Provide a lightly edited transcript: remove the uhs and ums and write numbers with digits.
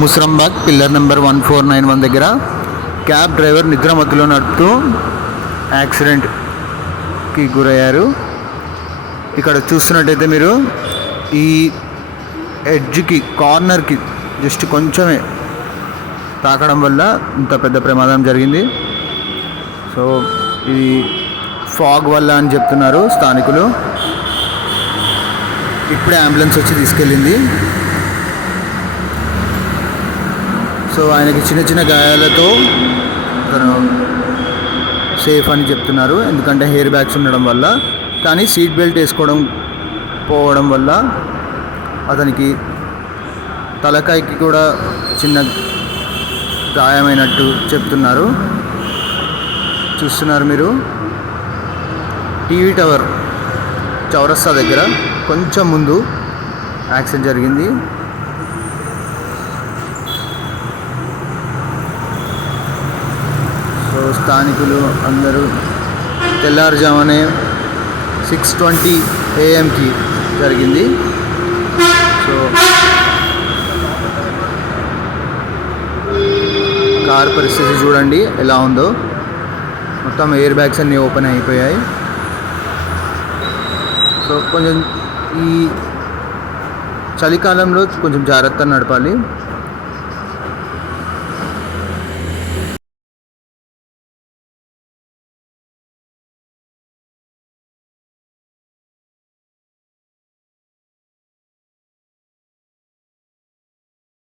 Musarambagh pillar number 1491 దగ్గర cab driver నిద్రమత్తులో నడుపుతూ యాక్సిడెంట్కి గురయ్యారు. ఇక్కడ చూస్తున్నట్టయితే మీరు ఈ ఎడ్జ్కి కార్నర్కి జస్ట్ కొంచెమే తాకడం వల్ల ఇంత పెద్ద ప్రమాదం జరిగింది. సో ఇది ఫాగ్ వల్ల అని చెప్తున్నారు స్థానికులు. ఇప్పుడే అంబులెన్స్ వచ్చి తీసుకెళ్ళింది. సో ఆయనకి చిన్న చిన్న గాయాలతో అతను సేఫ్ అని చెప్తున్నారు, ఎందుకంటే హెయిర్ బ్యాగ్స్ ఉండడం వల్ల. కానీ సీట్ బెల్ట్ వేసుకోవడం పోవడం వల్ల అతనికి తలకాయకి కూడా చిన్న గాయమైనట్టు చెప్తున్నారు. చూస్తున్నారు మీరు టీవీ టవర్ చౌరస్తా దగ్గర కొంచెం ముందు యాక్సిడెంట్ జరిగింది. సో స్థానికులు అందరూ తెల్లారుజామునే 6:20 AM జరిగింది. సో కార్ పరిస్థితి చూడండి ఎలా ఉందో, మొత్తం ఎయిర్ బ్యాగ్స్ అన్నీ ఓపెన్ అయిపోయాయి. సో కొంచెం ఈ చలికాలంలో కొంచెం జాగ్రత్తగా నడపాలి.